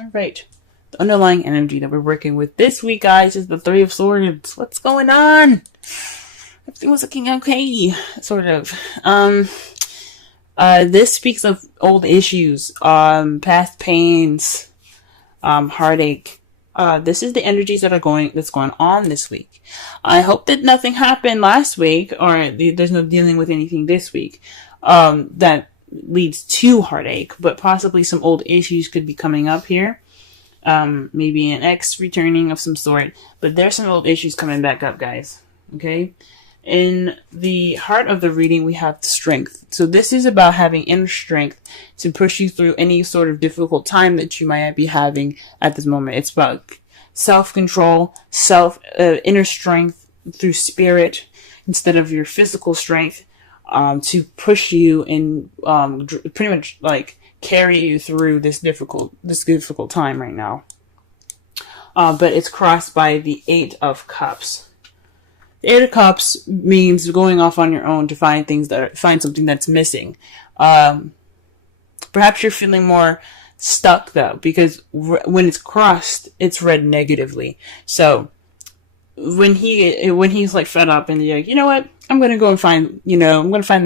All right. The underlying energy that we're working with this week, guys, is the Three of Swords. What's going on? Everything was looking okay, sort of. This speaks of old issues, past pains, heartache. This is the energies that's going on this week. I hope that nothing happened last week, or there's no dealing with anything this week, that leads to heartache, but possibly some old issues could be coming up here. Maybe an ex returning of some sort, but there's some old issues coming back up, guys. Okay? In the heart of the reading, we have strength. So this is about having inner strength to push you through any sort of difficult time that you might be having at this moment. It's about self-control, inner strength through spirit instead of your physical strength, to push you and pretty much like carry you through this difficult time right now. But it's crossed by the Eight of Cups. The Eight of Cups means going off on your own to find something that's missing. Perhaps you're feeling more stuck though, because when it's crossed, it's read negatively. So when he's like fed up and you're like, you know what? I'm going to go and find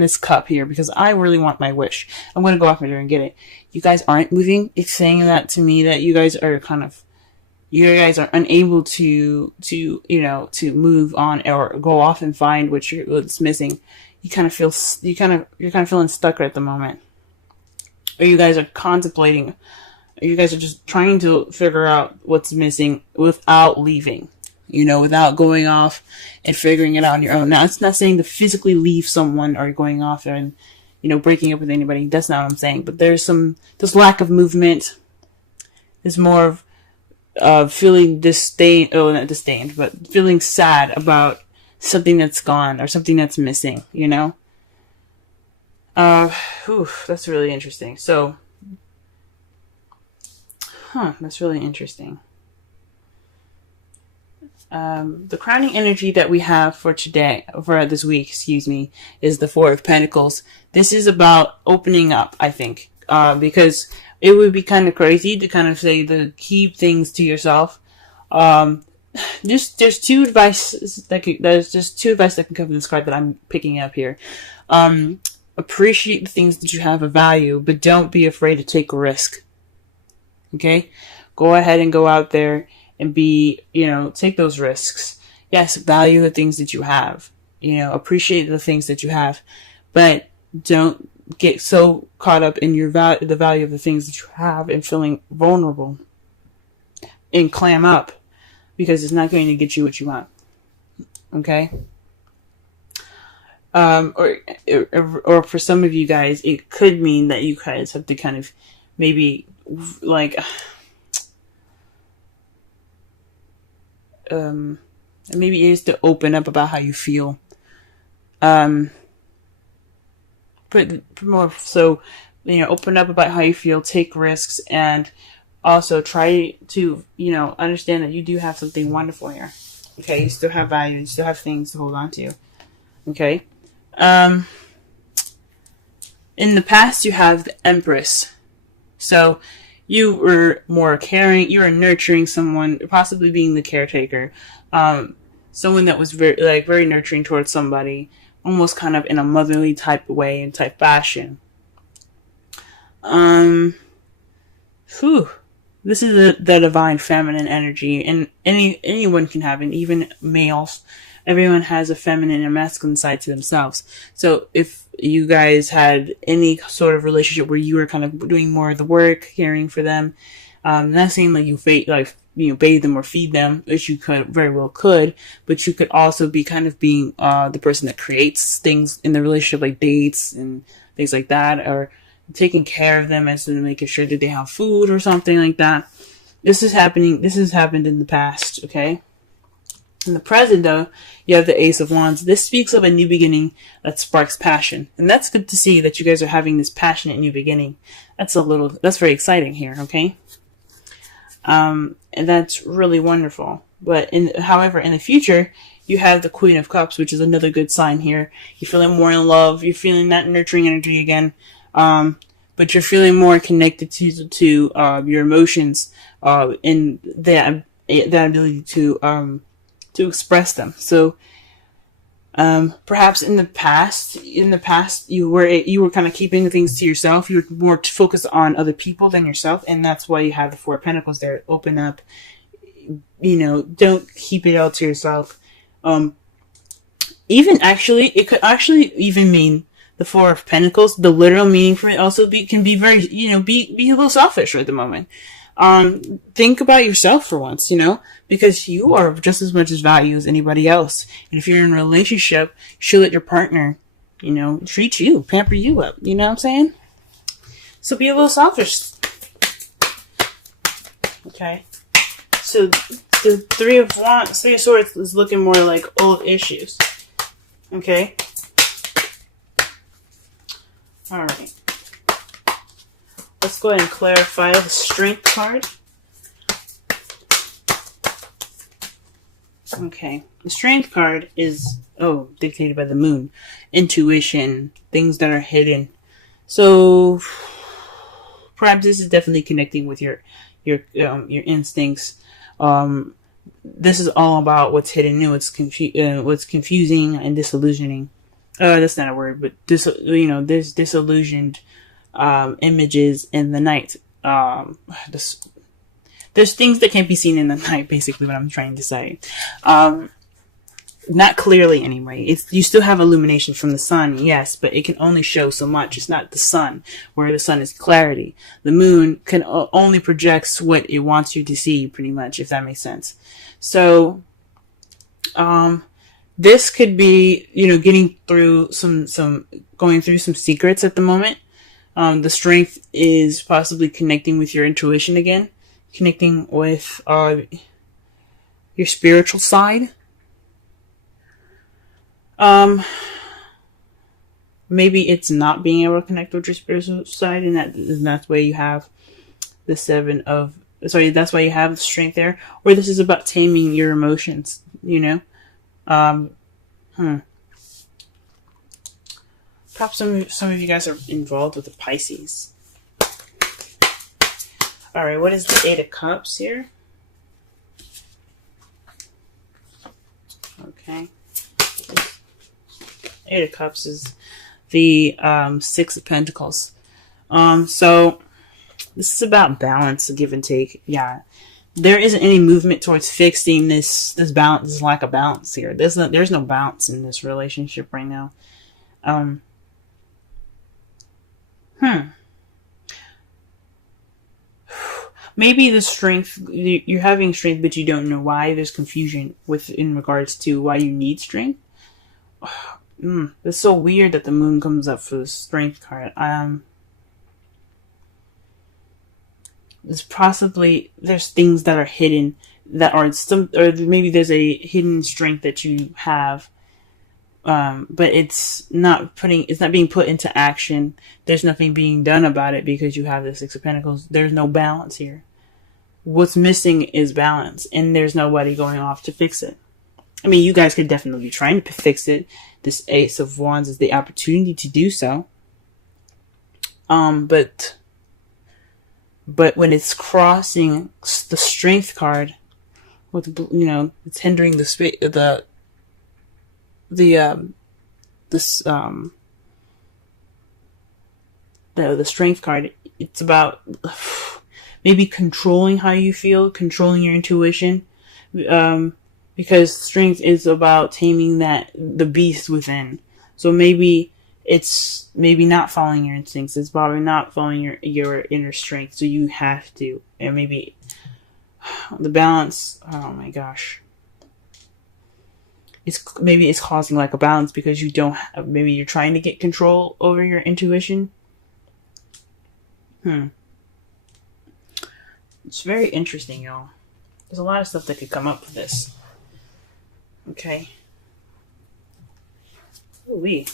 this cup here because I really want my wish. I'm going to go off there and get it. You guys aren't moving. It's saying that to me that you guys are unable to move on or go off and find what's missing. You're kind of feeling stuck at the moment. Or you guys are contemplating, or you guys are just trying to figure out what's missing without leaving. Without going off and figuring it out on your own. Now, it's not saying to physically leave someone or going off and, breaking up with anybody. That's not what I'm saying. But there's lack of movement. There's more of feeling not disdained, but feeling sad about something that's gone or something that's missing, That's really interesting. So, that's really interesting. The crowning energy that we have for this week, is the Four of Pentacles. This is about opening up, I think, because it would be kind of crazy to kind of say to keep things to yourself. There's two advice that can come from this card that I'm picking up here. Appreciate the things that you have of value, but don't be afraid to take a risk. Okay? Go ahead and go out there and take those risks. Yes, value the things that you have. Appreciate the things that you have, but don't get so caught up in the value of the things that you have and feeling vulnerable and clam up, because it's not going to get you what you want. Okay? Or for some of you guys, it could mean that you guys have to kind of maybe maybe it is to open up about how you feel. But more so, open up about how you feel, take risks, and also try to, understand that you do have something wonderful here. Okay, you still have value, you still have things to hold on to. Okay. In the past, you have the Empress. So you were more caring, you were nurturing someone, possibly being the caretaker. Someone that was very nurturing towards somebody, almost kind of in a motherly type way and type fashion. This is the divine feminine energy, and anyone can have it, even males. Everyone has a feminine and masculine side to themselves. So if you guys had any sort of relationship where you were kind of doing more of the work, caring for them, not saying like you bathe them or feed them, which you very well could, but you could also be kind of being the person that creates things in the relationship, like dates and things like that, or taking care of them as in making sure that they have food or something like that. This has happened in the past, okay? In the present, though, you have the Ace of Wands. This speaks of a new beginning that sparks passion. And that's good to see that you guys are having this passionate new beginning. That's very exciting here, okay? And that's really wonderful. But however, in the future, you have the Queen of Cups, which is another good sign here. You're feeling more in love. You're feeling that nurturing energy again. but you're feeling more connected to your emotions, and that ability to express them. So, perhaps in the past, you were kind of keeping things to yourself. You were more focused on other people than yourself, and that's why you have the Four of Pentacles there. Open up, don't keep it all to yourself. Even actually, it could actually even mean the Four of Pentacles. The literal meaning for it also can be very, be a little selfish at the moment. Think about yourself for once, because you are just as much as value as anybody else. And if you're in a relationship, you should let your partner, treat you, pamper you up. You know what I'm saying? So be a little selfish. Okay. So the Three of Swords is looking more like old issues. Okay. All right. Let's go ahead and clarify the Strength card. Okay. The Strength card is, dictated by the moon. Intuition. Things that are hidden. So, perhaps this is definitely connecting with your instincts. This is all about what's hidden and what's confusing and disillusioning. That's not a word, but there's disillusioned images in the night. There's things that can't be seen in the night, basically what I'm trying to say. Not clearly anyway. You still have illumination from the sun, yes, but it can only show so much. It's not the sun, where the sun is clarity. The moon can only projects what it wants you to see, pretty much, if that makes sense. So, this could be, getting through going through some secrets at the moment. The Strength is possibly connecting with your intuition again, connecting with your spiritual side. Maybe it's not being able to connect with your spiritual side, and that's why you have the that's why you have the Strength there. Or this is about taming your emotions, Perhaps some of you guys are involved with the Pisces. Alright, what is the Eight of Cups here? Okay. Eight of Cups is the Six of Pentacles. So this is about balance, give and take. Yeah. There isn't any movement towards fixing this balance, this lack of balance here. There's no balance in this relationship right now. Maybe the Strength, you're having Strength, but you don't know why. There's confusion in regards to why you need Strength. It's so weird that the moon comes up for the Strength card. There's things that are hidden that are or maybe there's a hidden strength that you have, but it's not being put into action. There's nothing being done about it because you have the Six of Pentacles. There's no balance here. What's missing is balance, and there's nobody going off to fix it. I mean, you guys could definitely be trying to fix it. This Ace of Wands is the opportunity to do so. But when it's crossing the Strength card, with it's hindering the Strength card. It's about maybe controlling how you feel, controlling your intuition, because Strength is about taming the beast within. So maybe it's not following your instincts. It's probably not following your inner strength. So you have to, and maybe the balance. Oh my gosh. Maybe it's causing lack of balance because you don't have, maybe you're trying to get control over your intuition. It's very interesting, y'all. There's a lot of stuff that could come up with this. Okay. Ooh-wee.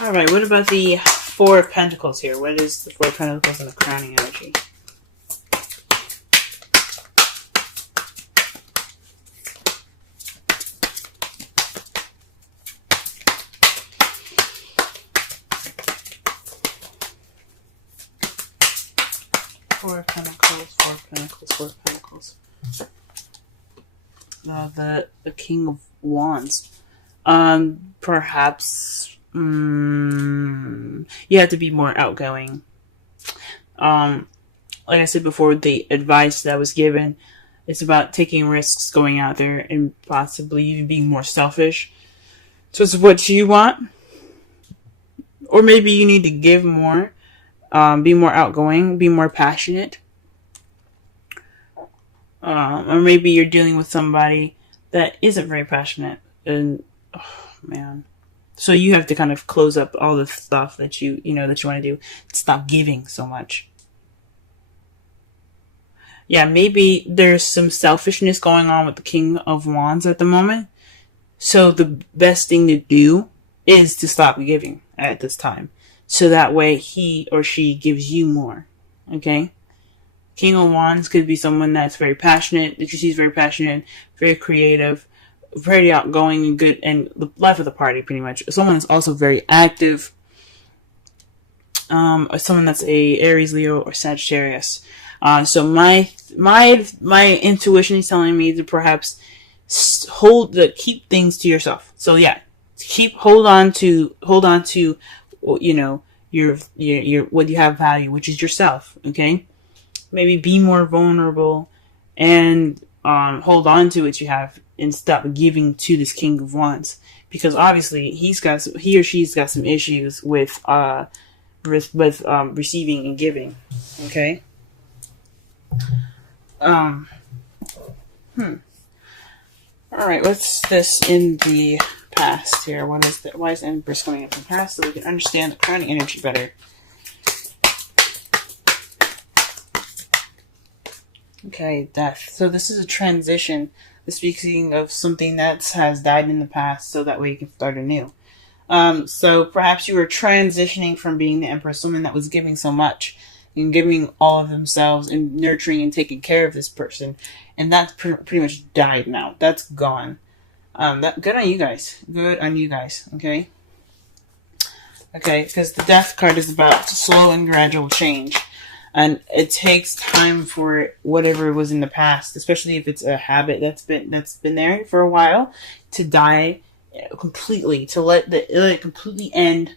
Alright, what about the Four of Pentacles here? What is the Four of Pentacles and the crowning energy? Four of Pentacles, Four of Pentacles, Four of Pentacles. The King of Wands. Perhaps you have to be more outgoing. Like I said before, the advice that was given, it's about taking risks, going out there, and possibly even being more selfish. So it's what you want. Or maybe you need to give more, be more outgoing, be more passionate. Or maybe you're dealing with somebody that isn't very passionate. And, oh man. So you have to kind of close up all the stuff that you want to do. Stop giving so much. Yeah, maybe there's some selfishness going on with the King of Wands at the moment. So the best thing to do is to stop giving at this time. So that way he or she gives you more. Okay? King of Wands could be someone that's very passionate, that you see is very passionate, very creative, very outgoing and good, and the life of the party pretty much. Someone that's also very active. Or someone that's a Aries, Leo, or Sagittarius. So my intuition is telling me to perhaps keep things to yourself. So yeah, hold on to your what you have value, which is yourself. Okay, maybe be more vulnerable and hold on to what you have and stop giving to this King of Wands, because obviously he or she's got some issues with receiving and giving. Okay. Alright, what's this in the past here? Why is the Empress coming up in the past so we can understand the crowning energy better? Okay, death. So this is a transition. Speaking of something that has died in the past, so that way you can start anew. So perhaps you were transitioning from being the Empress, someone that was giving so much and giving all of themselves and nurturing and taking care of this person, and that's pretty much died now. That's gone. Good on you guys. Good on you guys. Okay. Okay, because the Death card is about slow and gradual change, and it takes time for whatever was in the past, especially if it's a habit that's been there for a while, to die completely, to let it completely end.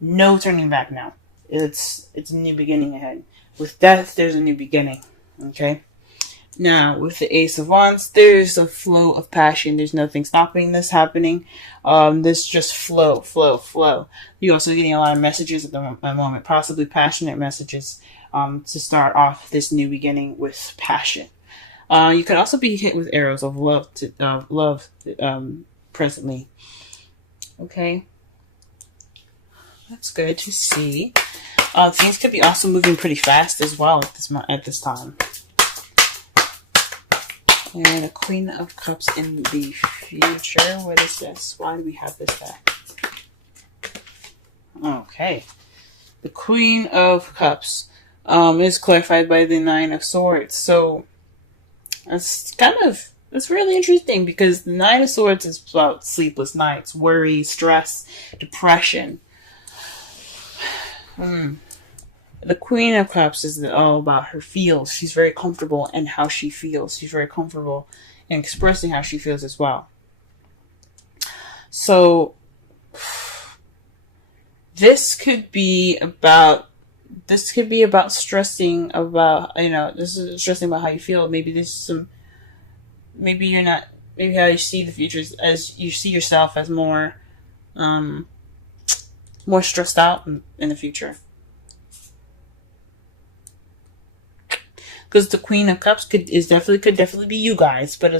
No turning back now. It's a new beginning ahead. With Death, there's a new beginning. Okay. Now, with the Ace of Wands, there's a flow of passion. There's nothing stopping this happening. This just flow. You're also getting a lot of messages at the moment, possibly passionate messages, to start off this new beginning with passion. You could also be hit with arrows of love, presently. Okay. That's good to see. Things could be also moving pretty fast as well at this time. And a Queen of Cups in the future. What is this? Why do we have this back? Okay. The Queen of Cups is clarified by the Nine of Swords. So that's really interesting, because the Nine of Swords is about sleepless nights, worry, stress, depression. The Queen of Cups is all about her feels. She's very comfortable in how she feels. She's very comfortable in expressing how she feels as well. So this could be about stressing about, this is stressing about how you feel. Maybe how you see the future as you see yourself as more stressed out in the future. Because the Queen of Cups could definitely be you guys, but you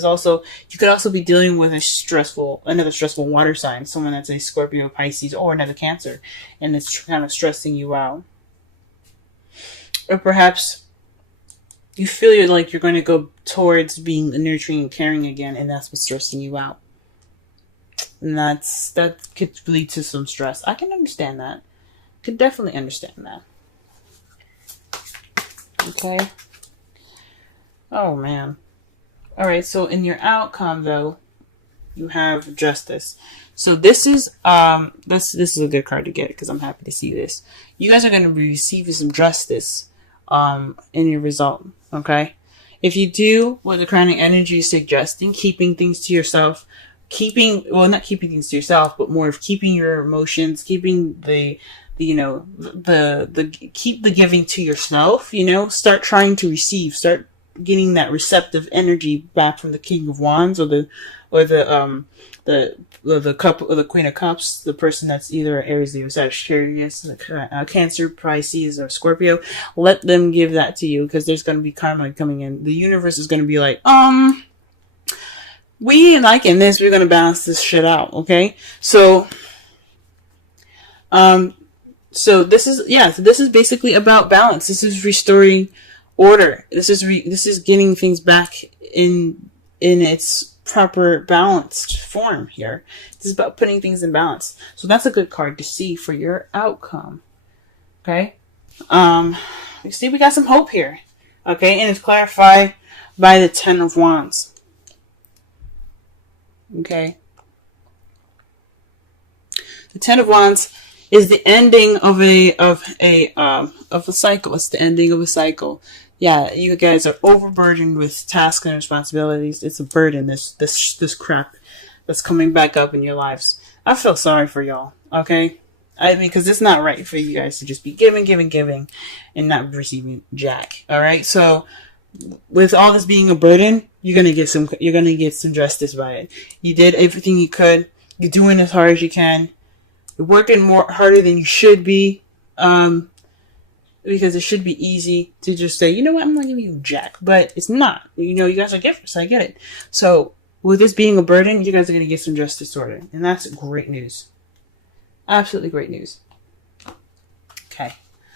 could also be dealing with another stressful water sign, someone that's a Scorpio, Pisces, or another Cancer, and it's kind of stressing you out. Or perhaps you feel like you're going to go towards being nurturing and caring again, and that's what's stressing you out. And that could lead to some stress. I can understand that. Could definitely understand that. Okay. Oh, man. Alright, so in your outcome, though, you have Justice. So this is a good card to get, because I'm happy to see this. You guys are going to be receiving some justice in your result. Okay. If you do what the crowning energy is suggesting, keeping things to yourself, not keeping things to yourself, but more of keeping your emotions, keeping keep the giving to yourself, start trying to receive, start getting that receptive energy back from the King of Wands or the cup or the Queen of Cups, the person that's either Aries, Leo, Sagittarius, Cancer, Pisces, or Scorpio. Let them give that to you, because there's going to be karma coming in. The universe is going to be like, we liking this, we're going to balance this shit out, okay? So this is basically about balance. This is restoring order. This is getting things back in its proper balanced form here. This is about putting things in balance. So that's a good card to see for your outcome. Okay. You see, we got some hope here. Okay, and it's clarified by the Ten of Wands. Okay. The Ten of Wands is the ending of a cycle. It's the ending of a cycle. Yeah, you guys are overburdened with tasks and responsibilities. It's a burden, this crap that's coming back up in your lives. I feel sorry for y'all, okay? Because it's not right for you guys to just be giving, and not receiving jack. All right, so with all this being a burden, you're gonna get some justice by it. You did everything you could. You're doing as hard as you can. You're working harder than you should be. Because it should be easy to just say, you know what, I'm not giving you jack. But it's not. You guys are givers. I get it. So, with this being a burden, you guys are going to get some justice sorted. And that's great news. Absolutely great news. Okay.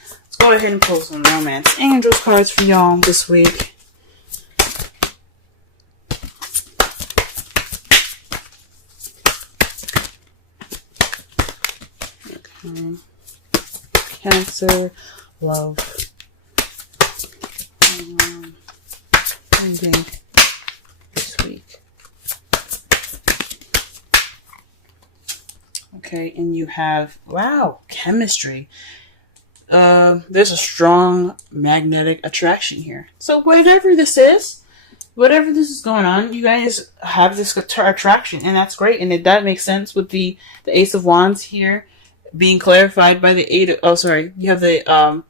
Let's go ahead and pull some Romance Angels cards for y'all this week. Okay. Cancer. Love. Ending this week. Okay, and you have, wow, chemistry. There's a strong magnetic attraction here. So whatever this is going on, you guys have this attraction, and that's great, and that makes sense with the Ace of Wands here being clarified by the you have the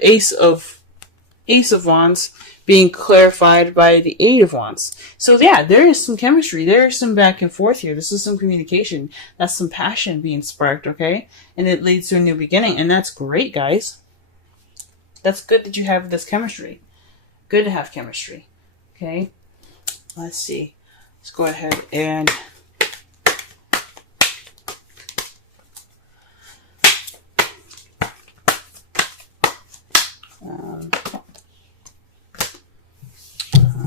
Ace of Wands being clarified by the Eight of Wands. So yeah, there is some chemistry. There is some back and forth here. This is some communication. That's some passion being sparked, okay? And it leads to a new beginning, and that's great, guys. That's good that you have this chemistry. Good to have chemistry. Okay? Let's see. Let's go ahead and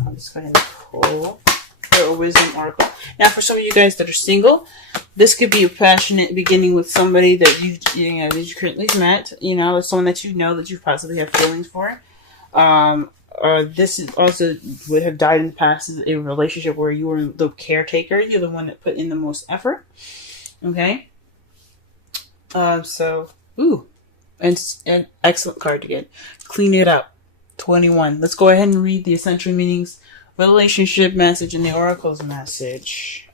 let's go ahead and pull a wisdom oracle. Now, for some of you guys that are single, this could be a passionate beginning with somebody that you currently met. Or someone that that you possibly have feelings for. Or this is also would have died in the past as a relationship where you were the caretaker. You're the one that put in the most effort. Okay. An excellent card to get. Clean it up. 21. Let's go ahead and read the essential meanings, relationship message, and the oracle's message.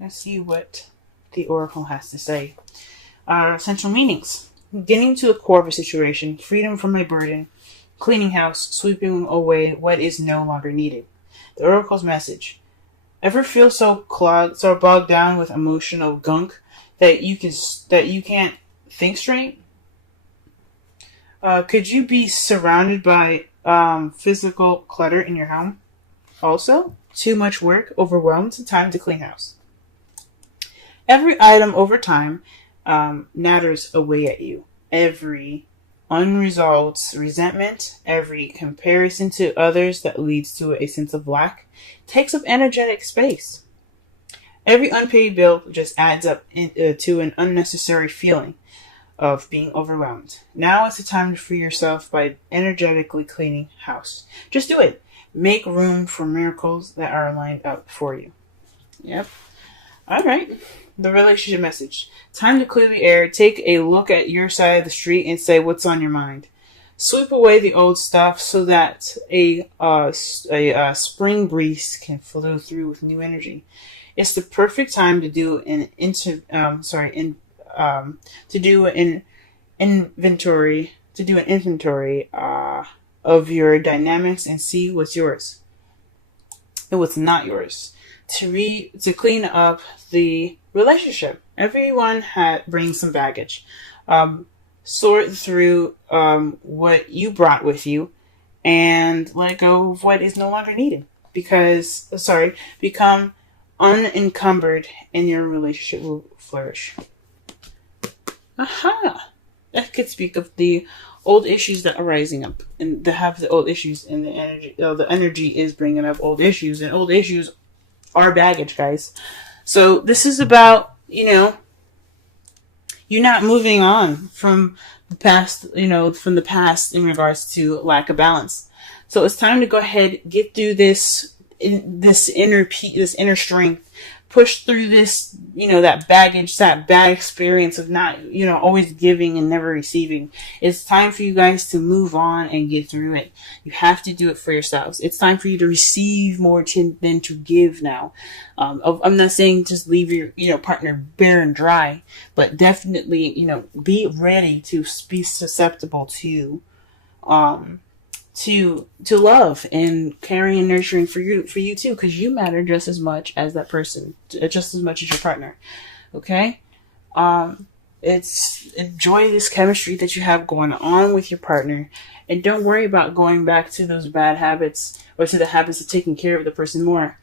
Let's see what the oracle has to say. Essential meanings. Getting to the core of a situation, freedom from my burden, cleaning house, sweeping away what is no longer needed. The oracle's message. Ever feel so bogged down with emotional gunk that you can't think straight? Could you be surrounded by physical clutter in your home? Also, too much work, overwhelmed, time to clean house. Every item over time natters away at you. Every unresolved resentment, every comparison to others that leads to a sense of lack takes up energetic space. Every unpaid bill just adds up to an unnecessary feeling of being overwhelmed. Now is the time to free yourself by energetically cleaning house. Just do it. Make room for miracles that are lined up for you. Yep. All right. the relationship message. Time to clear the air. Take a look at your side of the street and say what's on your mind. Sweep away the old stuff so that a spring breeze can flow through with new energy. It's the perfect time to do an inventory of your dynamics and see what's yours and what's not yours. To clean up the relationship. Everyone brings some baggage. Sort through what you brought with you and let go of what is no longer needed. Become unencumbered and your relationship will flourish. Aha! That could speak of the old issues that are rising up and the old issues and the energy. The energy is bringing up old issues, and old issues are baggage, guys. So this is about, you're not moving on from the past, from the past in regards to lack of balance. So it's time to go ahead, get through this inner strength, push through this, that baggage, that bad experience of not, always giving and never receiving. It's time for you guys to move on and get through it. You have to do it for yourselves. It's time for you to receive more than to give now. I'm not saying just leave your, partner bare and dry, but definitely, be ready to be susceptible to love and caring and nurturing for you too, because you matter just as much as that person, just as much as your partner. Okay? Enjoy this chemistry that you have going on with your partner, and don't worry about going back to those bad habits or to the habits of taking care of the person more.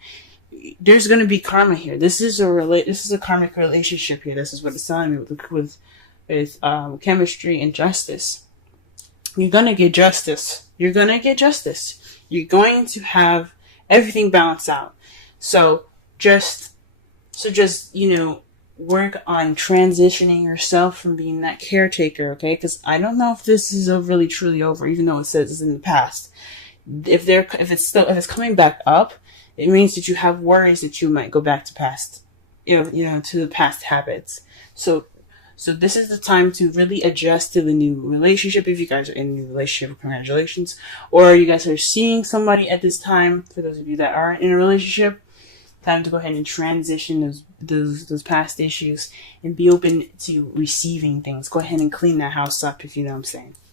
There's going to be karma here. This is a karmic relationship here. This is what it's telling me with chemistry and justice. You're going to get justice. You're going to have everything balanced out. So just, work on transitioning yourself from being that caretaker, okay? Because I don't know if this is really truly over, even though it says it's in the past. If it's coming back up, it means that you have worries that you might go back to past, to the past habits. So this is the time to really adjust to the new relationship. If you guys are in a new relationship, congratulations. Or you guys are seeing somebody at this time, for those of you that are in a relationship, time to go ahead and transition those past issues and be open to receiving things. Go ahead and clean that house up, if you know what I'm saying.